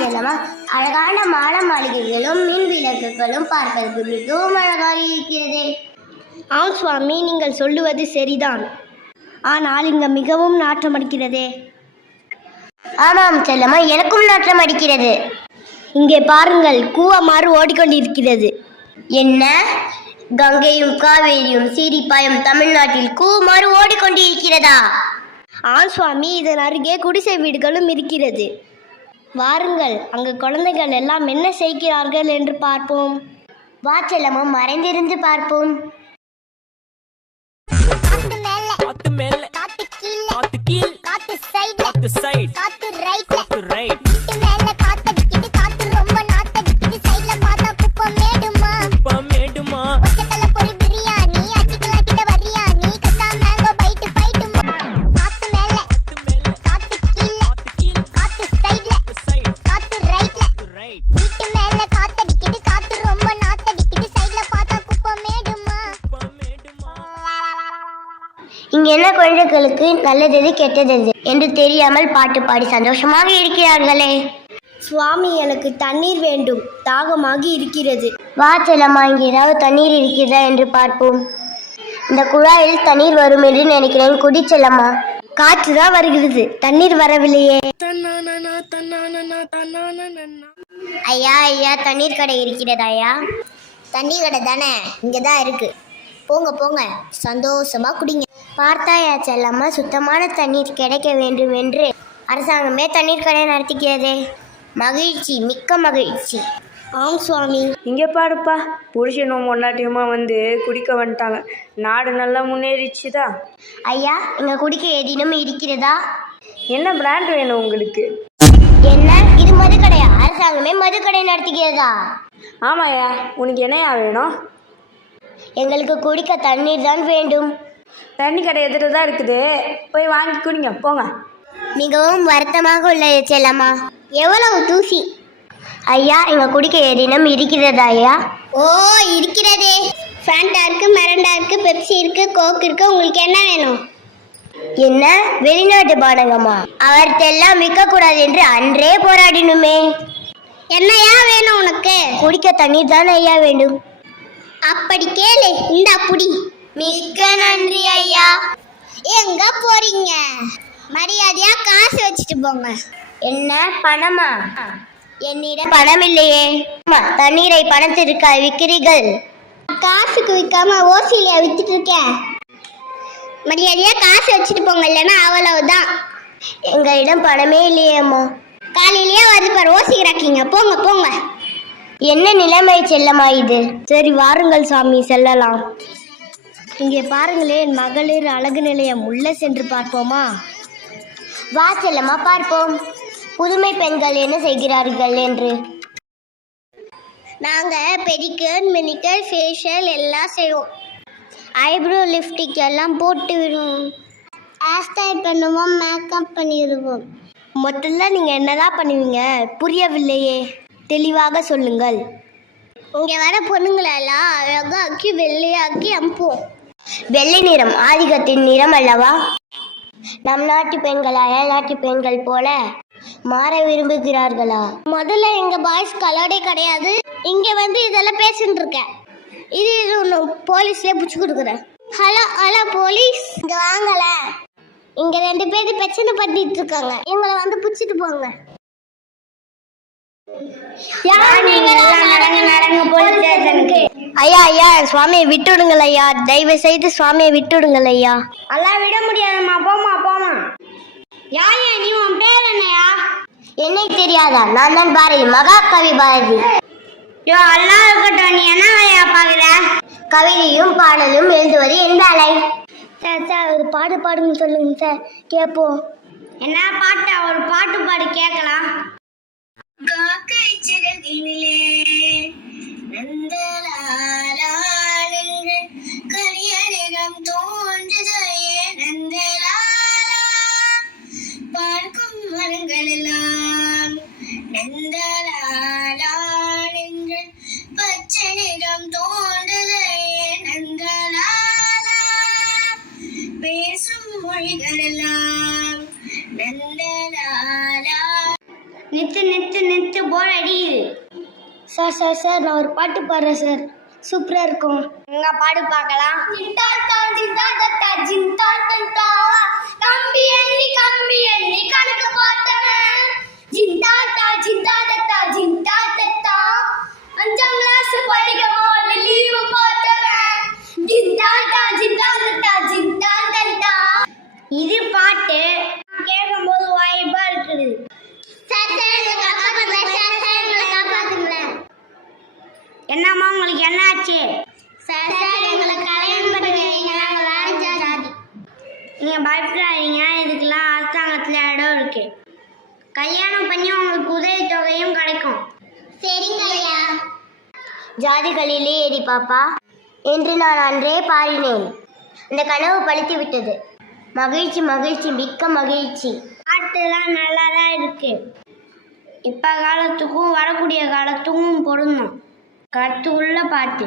செல்லமா, அழகான மாளிகைகளும் மின் விளக்குகளும் பார்ப்பதற்கு மிகவும் அழகாக இருக்கிறது. ஆம் சுவாமி, நீங்கள் சொல்லுவது சரிதான். ஆனால் இங்க மிகவும் நாற்றம் அடிக்கிறதே. ஆமாம் செல்லம்மா, எனக்கும் நாற்றம் அடிக்கிறது. இங்கே பாருங்கள், கூவமாறு ஓடிக்கொண்டிருக்கிறது. என்ன? கங்கையும் காவேரியும் சீரிப்பாயும் தமிழ்நாட்டில் கூவமாறு ஓடிக்கொண்டிருக்கிறதா? ஆம் சுவாமி, இதன் அருகே குடிசை வீடுகளும் இருக்கிறது. வாருங்கள், அங்கு குழந்தைகள் எல்லாம் என்ன செய்கிறார்கள் என்று பார்ப்போம். வா செல்லம்மா, மறைந்திருந்து பார்ப்போம். இங்க என்ன குழந்தைகளுக்கு நல்லது கெட்டது என்று தெரியாமல் பாட்டு பாடி சந்தோஷமாக இருக்கிறார்களே. சுவாமி, எனக்கு தண்ணீர் வேண்டும், தாகமாகி இருக்கிறது. வா செல்லம்மா, இங்கே ஏதாவது தண்ணீர் இருக்கிறதா என்று பார்ப்போம். இந்த குழாயில் தண்ணீர் வரும் என்று நினைக்கிறேன், குடி செல்லம்மா. காற்று தான் வருகிறது, தண்ணீர் வரவில்லையே. ஐயா ஐயா, தண்ணீர் கடை இருக்கிறதா ஐயா? தண்ணீர் கடை தானே, இங்கே தான் இருக்கு. போங்க போங்க, சந்தோஷமா குடிங்க. பார்த்தாயா செல்லம்மா, சுத்தமான தண்ணீர் கிடைக்க வேண்டும் என்று அரசாங்கமே தண்ணீர் கடை நடத்துகிறதே. மகிழ்ச்சி, மிக்க மகிழ்ச்சி. ஆம் சுவாமி. இங்கே பாருப்பா, புருஷனும் பொண்டாட்டியுமா வந்து குடிக்க வந்துட்டாங்க. நாடு நல்லா முன்னேறிச்சுதா. ஐயா, இங்க குடிக்க ஏதேனும் இருக்கிறதா? என்ன பிராண்ட் வேணும் உங்களுக்கு? என்ன, இது மதுக்கடையா? அரசாங்கமே மதுக்கடை நடத்துகிறதா? ஆமாய்யா, உனக்கு என்னையா வேணும்? எங்களுக்கு குடிக்க தண்ணீர் தான் வேண்டும். தண்ணி கடை எதிர தான் இருக்குது, போய் வாங்கி குடிங்க போங்க. மிகவும் வருத்தமாக உள்ளது செல்லம்மா. எவ்வளவு தூசி. ஐயா, இங்க குடிக்க ஏதேனும் இருக்கிறதா ஐயா? ஓ, இருக்கிறதே. ஃபேண்டா இருக்கு, மெரண்டா இருக்கு, பெப்சி இருக்கு, கோக் இருக்கு. உங்களுக்கு என்ன வேணும்? என்ன, வெளிநாட்டு பானங்கம்மா? அவர்த்தெல்லாம் விற்கக்கூடாது என்று அன்றே போராடினுமே. என்னையா வேணும் உனக்கு? குடிக்க தண்ணீர் தான் ஐயா வேண்டும். அப்படி கேளு, இந்த புடி. மிக்க நன்றி ஐயா. எங்க போறீங்க? மரியாதையா காசு வச்சுட்டு போங்க. என்ன, பணமா? என்னிடம் பணம் இல்லையே. தண்ணீரை பணத்திற்கு விற்கிறீர்கள்? காசுக்கு விற்காம ஓசிலியா வித்துட்டு இருக்கேன். மரியாதையா காசு வச்சுட்டு போங்க, இல்லைன்னா அவ்வளவுதான். எங்களிடம் பணமே இல்லையேம்மா. காலையிலேயே வந்து பாரு, ஓசிக்கிறாக்கீங்க. போங்க போங்க. என்ன நிலைமை செல்லம்மா இது? சரி வாருங்கள் சாமி, செல்லலாம். இங்கே பாருங்களேன், மகளிர் அழகு நிலையம், உள்ள சென்று பார்ப்போமா? வா செல்லம்மா, பார்ப்போம். புதுமை பெண்கள் என்ன செய்கிறார்கள் என்று. நாங்கள் பெடிக்கர், மெனிக்கர், ஃபேஷியல் எல்லாம் செய்வோம். ஐப்ரோ லிப்டிக் எல்லாம் போட்டு விடுவோம். ஹேர் ஸ்டைல் பண்ணுவோம், மேக்கப் பண்ணிடுவோம். மொத்தத்தில் நீங்கள் என்னதான் பண்ணுவீங்க? புரியவில்லையே, தெளிவாக சொல்லுங்கள். இங்கே வர பொண்ணுங்களெல்லாம் அழகாக்கி வெள்ளையாக்கி அனுப்புவோம். வெள்ளை நிறம் ஆதிக்கத்தின் நிறம் அல்லவா? நம் நாட்டு பெண்கள் அயல் நாட்டு பெண்கள் போல மாற விரும்புகிறார்களா? முதல்ல எங்க பாய்ஸ் கலரே கிடையாது. இங்க வந்து இதெல்லாம் பேசிட்டு இருக்கேன். இது ஒன்று போலீஸ்லேயே பிடிச்சி கொடுக்குறேன். ஹலோ ஹலோ போலீஸ், இங்க வாங்கல. இங்க 2 பேர் பிரச்சனை பண்ணிட்டு இருக்காங்க, எங்களை வந்து பிடிச்சிட்டு போங்க. ஐயா ஐயா, சுவாமியை விட்டுடுங்கள் ஐயா, தயவு செய்து சுவாமியை விட்டுடுங்கள் ஐயா. எல்லாம் விட முடியாதம்மா, போமா போமா. யாயா நீ, உன் பேர் என்னையா? என்னை தெரியாதா? நான் தான் பாரதி, மகாகவி பாரதி. யோ, எல்லாம் இருக்கட்டும், நீ என்ன வேலையா பாக்குற? கவிதையும் பாடலும் எழுதுவது எந்த அலை? சார் ஒரு பாட்டு பாடுங்க சொல்லுங்க சார், கேட்போம். என்ன பாட்டு? ஒரு பாட்டு பாடு கேட்கலாம். காக்கை சிறகினிலே நந்தலாலா நின்று கரியனிடம் தோன்றுதையே நந்தலாலா, பார்க்கும் மரங்கள் எல்லாம் நந்தலாலா நின்று பச்சை நிறம் தோன்றுதையே நந்தலாலா, பேசும் மொழிகள் எல்லாம் நந்தலாலா. நித்து நித்து நித்து போர் அடிக்குது. சார் சார் சார் நான் ஒரு பாட்டு பாடுறேன் சார், சூப்பராக இருக்கும். எங்க பாடு பார்க்கலாம். கம்பி எண்ணி கணக்கு பார்த்தவன் ஜிந்தாட்டா ஜிந்தாட்டா ஜிந்தாட்டா 5ஆம் கிளாஸ் படிக்கும் போது லீவு பார்த்தவன் ஜிந்தாட்டா ஜிந்தாட்டா ஜிந்தாட்டா. இது பாட்டு கேட்கும்போது வாய்ப்பா இருக்குது. என்னம்மா உங்களுக்கு என்ன ஆச்சு? சார் எங்களை கல்யாணம் பண்ணுங்க, ஜாதி. நீங்கள் பயப்படாதீங்க, இதுக்கெல்லாம் அரசாங்கத்தில் இடம் இருக்கு. கல்யாணம் பண்ணி உங்களுக்கு உதவித்தொகையும் கிடைக்கும். சரிங்க ஐயா. ஜாதிகளிலே ஏறி பாப்பா என்று நான் அன்றே பாடினேன். இந்த கனவு பழித்து விட்டது. மகிழ்ச்சி மகிழ்ச்சி மிக்க மகிழ்ச்சி. பாட்டுலாம் நல்லா தான் இருக்கு. இப்போ காலத்துக்கும் வரக்கூடிய காலத்துக்கும் பொருந்தும். கருத்துக்குள்ள பாட்டு.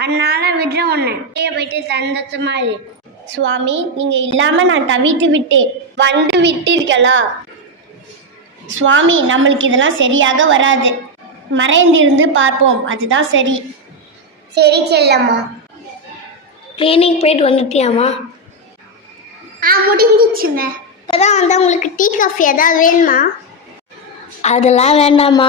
அதனால விடுற ஒன்று போயிட்டு சந்தோஷமா இரு. சுவாமி, நீங்க இல்லாம நான் தவித்து விட்டேன். வந்து விட்டீர்களா? சுவாமி, நம்மளுக்கு இதெல்லாம் சரியாக வராது. மறைந்திருந்து பார்ப்போம், அதுதான் சரி. சரி செல்லம்மா. கிளினிக் போயிட்டு வந்துட்டியாமா? முடிஞ்சிச்சுங்க. இப்போதான் வந்து உங்களுக்கு டீ காஃபி ஏதாவது வேணுமா? அதெல்லாம் வேண்டாமா.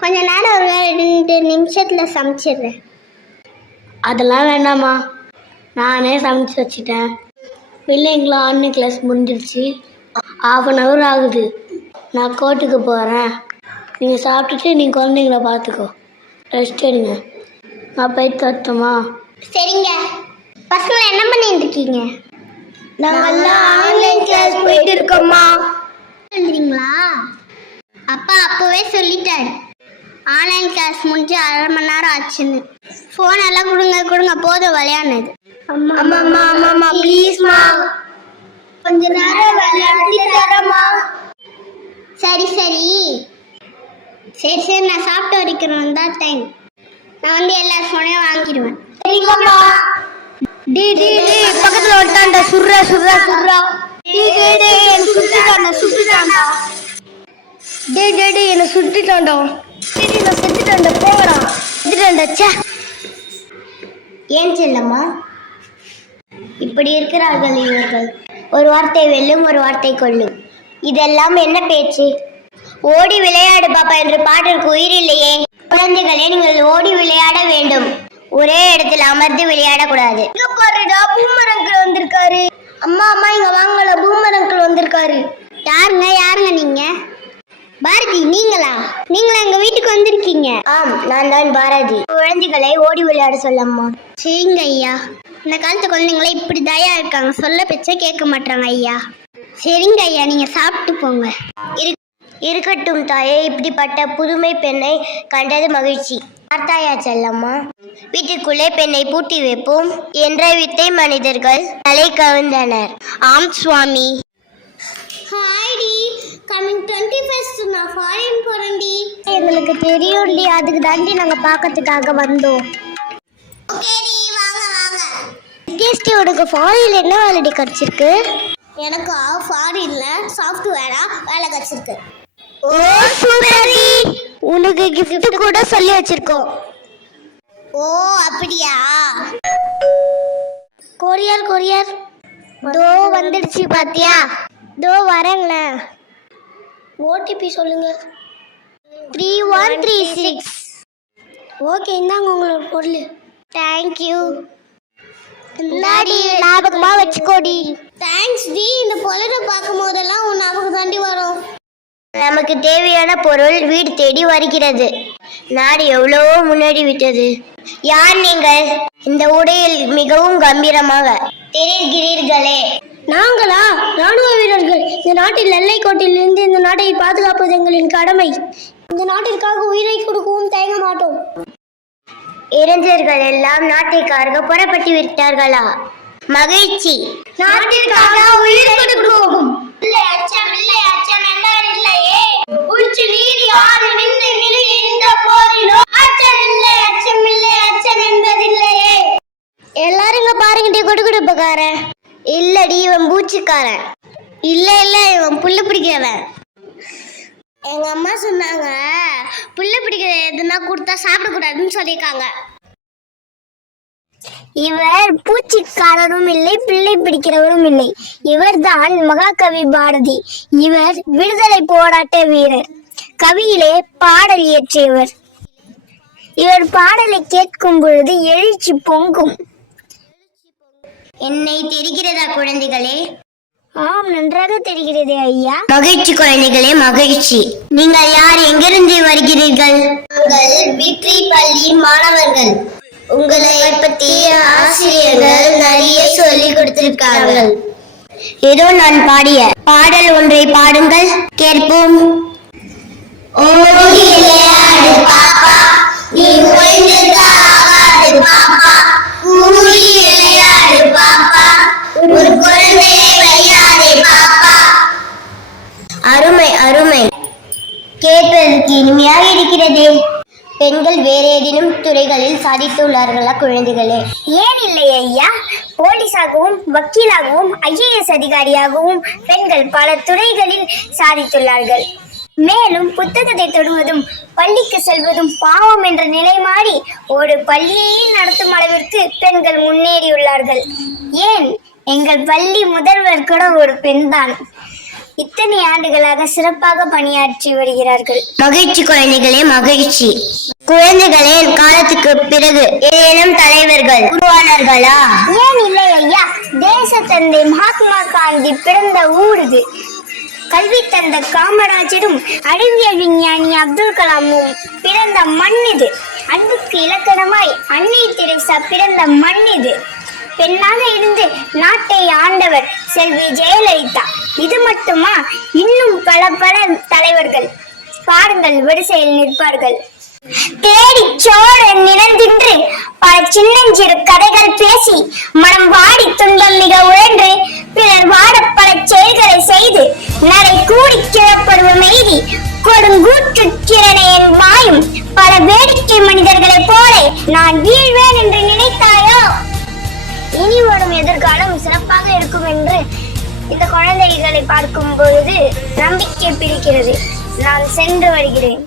கொஞ்ச நேரம் ஒரு 2 நிமிஷத்தில் சமைச்சிடுறேன். அதெல்லாம் வேண்டாமா, நானே சமைச்சு வச்சுட்டேன். பிள்ளைங்களாம் ஆன்லைன் கிளாஸ் முடிஞ்சிருச்சு. 1/2 ஆகுது. நான் கோர்ட்டுக்கு போகிறேன். நீங்கள் சாப்பிட்டுட்டு நீங்கள் குழந்தைங்கள பார்த்துக்கோ, ரெஸ்ட் எடுங்க. நான் போயிட்டு வரட்டுமா? சரிங்க. பசங்களை என்ன பண்ணிட்டு இருக்கீங்க? நாங்கெல்லாம் ஆன்லைன் கிளாஸ் போயிட்டு இருக்கோம்மா. சொல்றீங்களா? அப்பா அப்போவே சொல்லிட்டாரு, ஆன்லைன் கிளாஸ் முடிஞ்சு 1/2 மணி நேரம் ஆச்சுன்னு. ஃபோன் எல்லாம் கொடுங்க போதும் விளையாடுனது. அம்மா ப்ளீஸ்மா, கொஞ்ச நேரம் விளையாடி தரமா. சரி நான் சாப்பிட்டு வரைக்கணும் தான் டைம். நான் வந்து எல்லா ஃபோனையும் வாங்கிடுவேன். சரிங்கம்மா. டி பக்கத்தில் ஒட்டாண்டா சுடுறா. என்ன சுட்டுட்டாண்டா. போங்கடா. ஏன் செல்லம்மா இப்படி இருக்கிறார்கள் இவர்கள்? ஒரு வார்த்தை வெல்லும், ஒரு வார்த்தை கொல்லும். இதெல்லாம் என்ன பேச்சு? ஓடி விளையாடு பாப்பா என்று பாட்டிற்கு உயிர் இல்லையே. குழந்தைகளே, நீங்கள் ஓடி விளையாட வேண்டும், ஒரே இடத்தில் அமர்ந்து விளையாடக்கூடாது. இங்க பாருடா, பூமர் அங்கிள் வந்திருக்காரு. அம்மா இங்க வாங்கல, பூமர் அங்கிள் வந்திருக்காரு. யாருங்க நீங்க? பாரதி, நீங்களா எங்க வீட்டுக்கு வந்திருக்கீங்க? ஆம், நான் தான் பாரதி. குழந்தைகளை ஓடி விளையாட சொல்லம்மா. சரிங்க ஐயா. இந்த காலத்து குழந்தைங்கள இப்படி தயா இருக்காங்க, சொல்ல பேச்ச கேட்க மாட்டாங்க ஐயா. சரிங்க ஐயா, நீங்க சாப்பிட்டு போங்க. இருக்கட்டும் தாயே, இப்படிப்பட்ட புதுமை பெண்ணை கண்டது மகிழ்ச்சி. பார்த்தாயா செல்லம்மா, வீட்டுக்குள்ளே பெண்ணை பூட்டி வைப்போம் என்ற வித்தை மனிதர்கள் தலை கவிழ்ந்தனர். ஆம் சுவாமி. ஹாய்டி, கமிங் 21st நான் ஃபாரின் போறேன்டி. எங்களுக்கு தெரியும்டி, அதுக்கு தாண்டி நாங்க பார்க்கறதுக்காக வந்தோம். ஓகேடி, வாங்க. கேஸ்டி, உனக்கு ஃபாரின்ல என்ன வேலைடி கிடைச்சிருக்கு? எனக்கு ஃபாரின்ல சாஃப்ட்வேரா வேலை கிடைச்சிருக்கு. ஓ சூப்பரி, உனக்கு gift கூட சொல்லி வச்சிருக்கோம். ஓ அப்படியா? கொரியர் தோ வந்துடுச்சு பாத்தியா? தோ வரேன்ல. ஓடிபி சொல்லுங்க. 3136. ஓகே, இந்தாங்க உங்களோட பொருள். தேங்க்யூ. ஞாபகமா வச்சுக்கோடி. Thanks D. இந்த பொருளை பார்க்கும் போதெல்லாம் உன் ஞாபகம் தாண்டி வரும். நமக்கு தேவையான பொருள் வீடு தேடி வருகிறது. நாடு எவ்வளவோ முன்னாடி விட்டது. யார் நீங்கள்? இந்த உடையில் மிகவும் கம்பீரமாக தெரிகிறீர்களே. நாங்களா? ராணுவ வீரர்கள். இந்த நாட்டில் எல்லை கோட்டிலிருந்து இந்த நாட்டை பாதுகாப்பது எங்களின் கடமை. இந்த நாட்டிற்காக உயிரை கொடுக்கவும் தயங்க மாட்டோம். இளைஞர்கள் எல்லாம் நாட்டிற்காக புறப்பட்டு விட்டார்களா? மகிழ்ச்சி. நாட்டிற்காக உயிரை கொடுக்கவும். இல்லை அச்சம் என்பதில்லையே. உச்சி நீர் யாரு நின்று நிலையிருந்த போதிலோ அச்சம் என்பதில்லையே. எல்லாரும் இங்க பாருங்கடி, குடுகுடுப்புக்காரன். இல்லடி, இவன் பூச்சிக்காரன். இல்ல இவன் புல்லு பிடிக்கிறவன். எங்க அம்மா சொன்னாங்க புள்ள பிடிக்கிற எதுனா கொடுத்தா சாப்பிடக்கூடாதுன்னு சொல்லியிருக்காங்க. இவர் பூச்சிக்காரரும் இல்லை, பிள்ளை பிடிக்கிறவரும் இல்லை. இவர்தான் மகாகவி பாரதி. இவர் விடுதலை போராட்ட வீரர், கவியிலே பாடல் இயற்றியவர். இவர் பாடலை கேட்கும் பொழுது எழுச்சி பொங்கும். என்னை தெரிகிறதா குழந்தைகளே? ஆம், நன்றாக தெரிகிறது ஐயா. மகிழ்ச்சி குழந்தைகளே, மகிழ்ச்சி. நீங்கள் யார், எங்கிருந்து வருகிறீர்கள்? நாங்கள் விட்ரி பள்ளி மாணவர்கள். உங்களை பற்றி ஆசிரியர்கள் நிறைய சொல்லி கொடுத்திருக்கார்கள். ஏதோ நான் பாடிய பாடல் ஒன்றை பாடுங்கள், கேட்போம். ஓடி விளையாடு பாப்பா, நீ ஓய்ந்திருக்க ஆகாது பாப்பா. கூடி விளையாடு பாப்பா, ஒரு குழந்தையை வையாதே பாப்பா. அருமை அருமை, கேட்பதற்கு இனிமையாக இருக்கிறதே. பெண்கள் வேறு ஏதேனும் துறைகளில் சாதித்துள்ளார்களா குழந்தைகளே? ஏன் இல்லை ஐயா, போலீஸாகவும் வக்கீலாகவும் ஐஏஎஸ் அதிகாரியாகவும் பெண்கள் பல துறைகளில் சாதித்துள்ளார்கள். மேலும் புத்தகத்தை தொடுவதும் பள்ளிக்கு செல்வதும் பாவம் என்ற நிலை மாறி ஒரு பள்ளியையே நடத்தும் அளவிற்கு பெண்கள் முன்னேறியுள்ளார்கள். ஏன், எங்கள் பள்ளி முதல்வர் கூட ஒரு பெண்தான். இத்தனை ஆண்டுகளாக சிறப்பாக பணியாற்றி வருகிறார்கள். மகிழ்ச்சி குழந்தைகளே, மகிழ்ச்சி. குழந்தைகளே, காலத்துக்கு பிறகு ஏதேனும் தலைவர்கள் உருவானார்களா? ஏன் இல்லை ஐயா, தேச தந்தை மகாத்மா காந்தி பிறந்த ஊர் இது. கல்வி தந்த காமராஜரும் அறிவியல் விஞ்ஞானி அப்துல் கலாமும் பிறந்த மண் இது. அன்புக்கு இலக்கணமாய் அன்னை தெரசா பிறந்த மண் இது. பெண்ணாக இருந்து நாட்டை ஆண்டவர் செல்வி ஜெயலலிதா. இது மட்டுமா, இன்னும் பல பல தலைவர்கள் பாருங்கள், வரிசையில் நிற்பார்கள். தேடி சோழ நினைந்தின்று பல சின்னஞ்சிறு கதைகள் பேசி மனம் வாடி துன்பம் மிக உழன்று பிறர் வாட பல செயல்களை செய்து நரை கூடி கிழப்படுவ மெய்தி கொடுங்கூற்று கிரணையன் மாயும் பல வேடிக்கை மனிதர்களைப் போல நான் வீழ்வேன் என்று நினைத்தாயோ? இனி வரும் எதிர்காலம் சிறப்பாக இருக்கும் என்று இந்த குழந்தைகளை பார்க்கும் பொழுது நம்பிக்கை பிடிக்கிறது. நான் சென்று வருகிறேன்.